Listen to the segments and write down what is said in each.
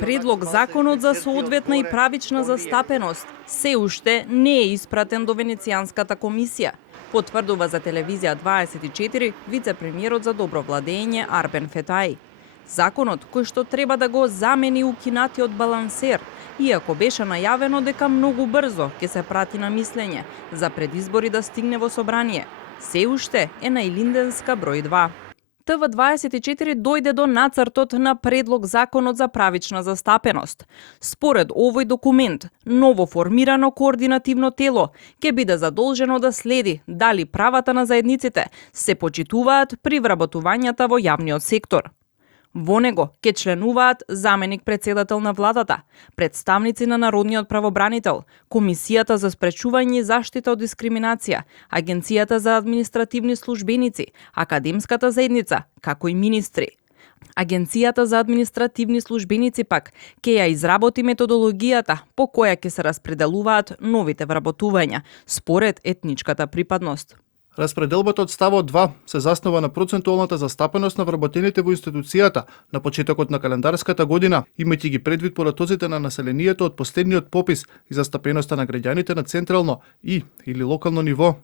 Предлог законот за соодветна и правична застапеност се уште не е испратен до Венецијанската комисија, потврдува за телевизија 24 вице-премиерот за добро владење Арбен Фетаи. Законот кој што треба да го замени укинатиот балансер, иако беше најавено дека многу брзо ќе се прати на мислење за пред избори да стигне во собрание, се уште е на Илинденска број 2. ТВ24 дојде до нацртот на предлог законот за правична застапеност. Според овој документ, ново формирано координативно тело ќе биде задолжено да следи дали правата на заедниците се почитуваат при вработувањата во јавниот сектор. Во него ќе членуваат заменик председател на владата, представници на Народниот правобранител, Комисијата за спречување и заштита од дискриминација, Агенцијата за административни службеници, Академската заедница, како и министри. Агенцијата за административни службеници пак ќе ја изработи методологијата по која ќе се распределуваат новите вработувања според етничката припадност. Распределбата од ставот 2 се заснова на процентуалната застапеност на вработените во институцијата на почетокот на календарската година, имајќи ги предвид поратоците на населението од последниот попис и застапеноста на граѓаните на централно или локално ниво.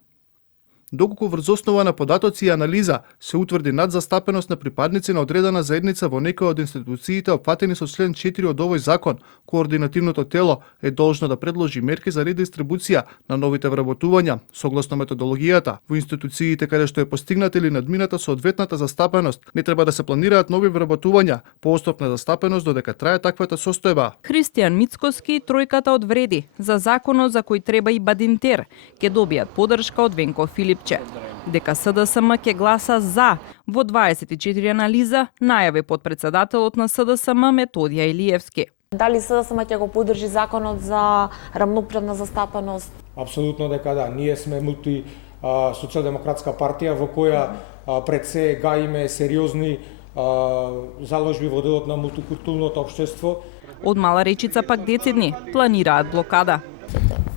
Доколку врз основа на податоци и анализа се утврди надзастапеност на припадници на одредена заедница во некоја од институциите опфатени со член 4 од овој закон, координативното тело е должно да предложи мерки за редистрибуција на новите вработувања согласно методологијата. Во институциите каде што е постигната или надмината соодветната застапеност, не треба да се планираат нови вработувања по основ на застапеност додека трае таквата состојба. Христијан Мицкоски и тројката од вреди за законот за кој треба и Бадинтер ќе добијат поддршка од Венко Филипче. Дека СДСМ ќе гласа за во 24 анализа, најави подпредседателот на СДСМ Методија Илиевски. Дали СДСМ ќе го поддржи законот за рамноправна застапеност? Апсолутно дека да. Ние сме социјалдемократска партија во која пред се гаиме сериозни заложби во делот на мултикултурното општество. Од Мала Речица пак децидни планираат блокада.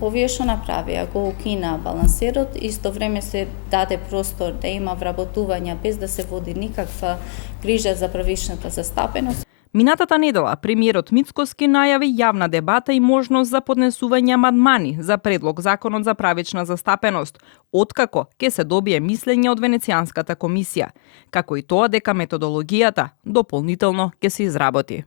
Овие што направија, го укина балансерот, исто време се даде простор да има вработувања без да се води никаква грижа за правичната застапеност. Минатата недела премиерот Мицкоски најави јавна дебата и можност за поднесување амандмани за предлог законот за правична застапеност, откако ќе се добие мислење од Венецијанската комисија, како и тоа дека методологијата дополнително ќе се изработи.